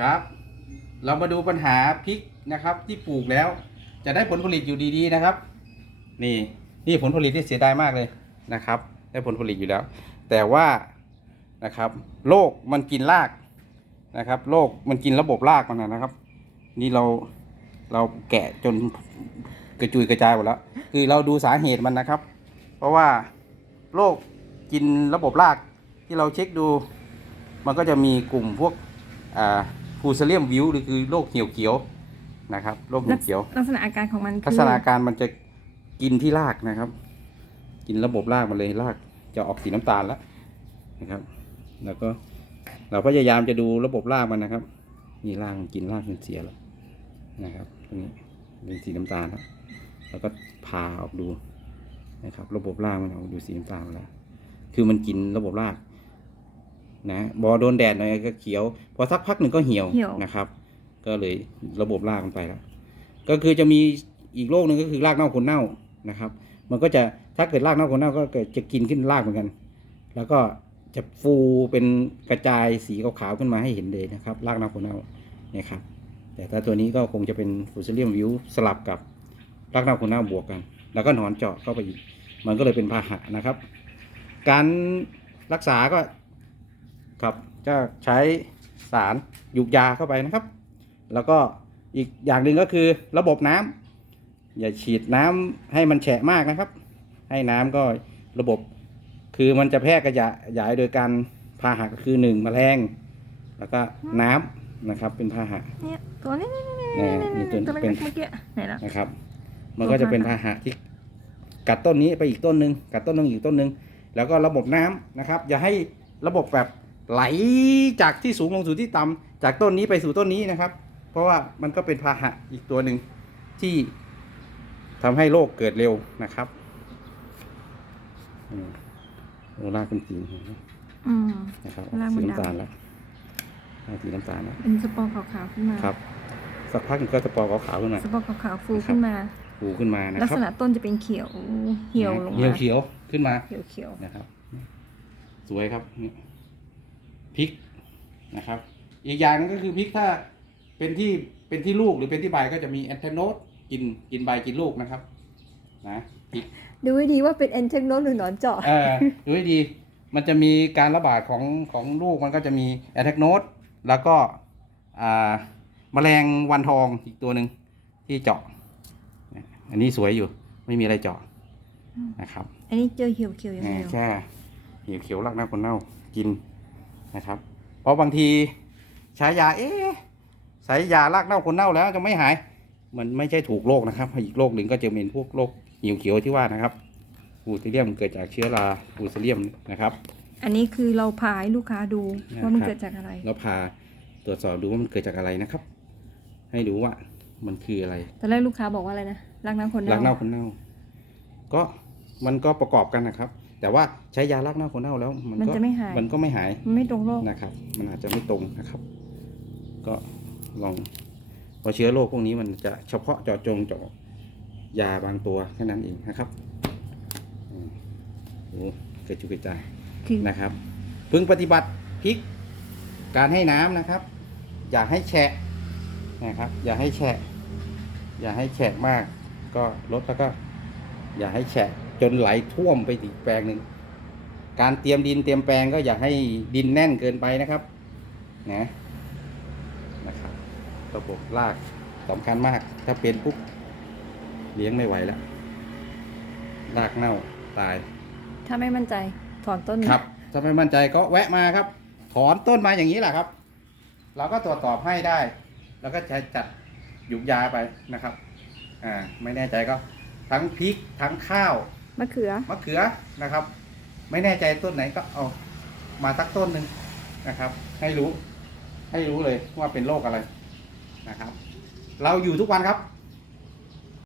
ครับ เรามาดูปัญหาพริกนะครับ ที่ปลูกแล้ว จะได้ผลผลิตอยู่ดีๆนะครับ นี่นี่ผลผลิตที่เสียดายมากเลยนะครับ ได้ผลผลิตอยู่แล้ว แต่ว่านะครับโรคมันกินรากนะครับโรคมันกินระบบรากมันนะครับ นี่เราเราแกะจนกระจุยกระจายหมดแล้ว คือเราดูสาเหตุมันนะครับ เพราะว่าโรคกินระบบรากที่เราเช็คดู มันก็จะมีกลุ่มพวกอ่า ฟูซเลียมวิวหรือคือโรคเหี่ยวเขียวนะครับโรคเหี่ยวเขียว ลักษณะอาการของมันคือลักษณะการมันจะกินที่รากนะครับ กินระบบรากมันเลยรากจะออกสีน้ำตาลแล้วนะครับ แล้วก็เราพยายามจะดูระบบรากมันนะครับนี่รากมันกินรากมันเสียแล้วนะครับตรงนี้เป็นสีน้ำตาลแล้วแล้วก็พาออกดูนะครับ ระบบรากมันออกดูสีน้ำตาลมาแล้วคือมันกินระบบราก นะบอโดนแดดหน่อยก็เขียว พอสักพักหนึ่งก็เหี่ยวเหี่ยวนะครับ ก็เลยระบบรากมันไปแล้ว ก็คือจะมีอีกโรคหนึ่งก็คือรากเน่าคนเน่านะครับ มันก็จะถ้าเกิดรากเน่าคนเน่าก็เกิดจะกินขึ้นรากเหมือนกัน แล้วก็จะฟูเป็นกระจายสีขาวๆขึ้นมาให้เห็นเลยนะครับ รากเน่าคนเน่าเนี่ยครับ แต่ถ้าตัวนี้ก็คงจะเป็นฟูซิเลียมวิวสลับกับรากเน่าคนเน่าบวกกัน แล้วก็หนอนเจาะเข้าไปอีก มันก็เลยเป็นพาหะนะครับ การรักษาก็ ครับจะใช้สารหยุกยาเข้าไปนะครับ แล้วก็อีกอย่างหนึ่งก็คือระบบน้ำอย่าฉีดน้ำให้มันแฉะมากนะครับ ให้น้ำก็ระบบคือมันจะแพร่กระจายโดยการพาหะก็คือหนึ่งแมลงแล้วก็น้ำนะครับ เป็นพาหะเนี่ยตัวนี้นี่นี่นี่เนี่ยนี่ตัวตัวเล็เป็นกๆเมื่อกี้ไหนล่ะนะครับ มันก็จะเป็นพาหะที่กัดต้นนี้ไปอีกต้นหนึ่งกัดต้นหนึ่งอีกต้นหนึ่งแล้วก็ระบบน้ำนะครับ อย่าให้ระบบแบบ ไหลจากที่สูงลงสู่ที่ต่ำจากต้นนี้ไปสู่ต้นนี้นะครับ เพราะว่ามันก็เป็นพาหะอีกตัวหนึ่งที่ทำให้โรคเกิดเร็วนะครับอืมโอ้รากเป็นสีอืมนะครับรากมันสีดำน้ำตาลแล้วรากสีน้ำตาลแล้วเป็นสปอร์ขาวๆขึ้นมาครับสักพักหนึ่งก็จะปอขาวๆขึ้นมาสปอร์ขาวๆฟูขึ้นมาฟูขึ้นมานะลักครัษบณะต้นจะเป็นเขียวเหี่ยวลงเหี่ยมาวเขียวขึ้นมาเขียวเขียวนะครับ สวยครับนี่ พริกนะครับ อีกอย่างหนึงก็คือพริกถ้าเป็นที่เป็นที่ลูกหรือเป็นที่ใบก็จะมีแอนเทโนดกินกินใบกินลูกนะครับนะพริกดูให้ดีว่าเป็นแอนเทกโนหรือหนอนเจาะเออดูให้ดีมันจะมีการระบาดของของลูกมันก็จะมีแอนเทโนดแล้วก็อ่าแมลงวันทองอีกตัวหนึ่งที่เจาะเนี่ยอันนี้สวยอยู่ไม่มีอะไรเจาะนะครับ อันนี้เจอเขียวเขียวๆอย่างแหม่เดียวแค่เหี่ยวเขียวรักหน้าคนเน่ากิน นะครับ เพราะบางทีใช้ยาเอ๊ะใช้ยารากเน่าคนเน่าแล้วจะไม่หาย มันไม่ใช่ถูกโรคนะครับ อีกโรคหนึ่งก็จะเป็นพวกโรคเหี่ยวเขียวที่ว่านะครับฟูซิเลียมเกิดจากเชื้อราฟูซิเลียมนะครับ อันนี้คือเราพาให้ลูกค้าดูนะครับว่ามันเกิดจากอะไรแล้วพาตรวจสอบดูว่ามันเกิดจากอะไรนะครับ ให้ดูว่ามันคืออะไรตอนแรกลูกค้าบอกว่าอะไรนะรักน้ำคนรากเน่าเน่าคนเน่า ก็มันก็ประกอบกันนะครับ แต่ว่าใช้ยารากเน่าคนเน่าแล้ว มันมันก็จะไม่หาย มันก็ไม่หายมันไม่ตรงโรคนะครับ มันอาจจะไม่ตรงนะครับ ก็ลองเพราะเชื้อโรคพวกนี้มันจะเฉพาะเจาะจงเจาะยาบางตัวแค่นั้นเองนะครับอืมโอ้กระจุกกระจายคือนะครับ พึงปฏิบัติพริกการให้น้ำนะครับ อย่าให้แฉะนะครับ อย่าให้แฉะ อย่าให้แฉะมาก ก็ลดแล้วก็ อย่าให้แฉะจนไหลท่วมไปอีกแปลงหนึ่งการเตรียมดินเตรียมแปลงก็อย่าให้ดินแน่นเกินไปนะครับนะนะครับระบบรากสำคัญมาก ถ้าเป็นปุ๊บเลี้ยงไม่ไหวแล้วรากเน่าตาย ถ้าไม่มั่นใจถอนต้นครับ ถ้าไม่มั่นใจก็แวะมาครับ ถอนต้นมาอย่างนี้แหละครับ เราก็ตรวจสอบให้ได้ แล้วก็ใช้จัดหยุกยาไปนะครับ อ่า ไม่แน่ใจก็ ทั้งพริกทั้งข้าวมะเขือ มะเขือนะครับ ไม่แน่ใจต้นไหนก็เอามาสักต้นหนึ่งนะครับ ให้รู้ ให้รู้เลยว่าเป็นโรคอะไรนะครับ เราอยู่ทุกวันครับ